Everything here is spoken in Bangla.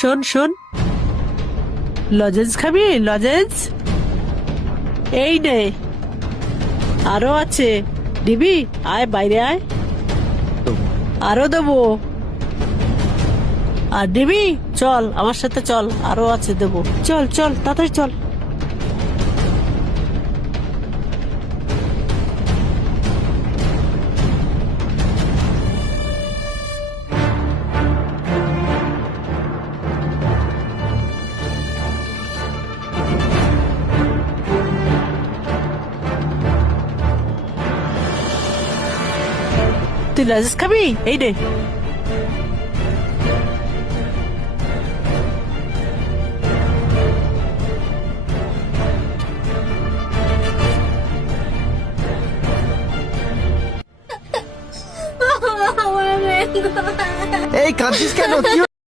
শোন শোন, লজেন্স খাবি? লজেন্স এই নে, আরো আছে, দিবি? আয় বাইরে আয়, আরো দেবো। আর দিবি? চল আমার সাথে চল, আরো আছে দেবো। চল চল তাড়াতাড়ি চল। তুই লজেন্স খাবি? এই নে। এই কাঁদছিস কেন? কি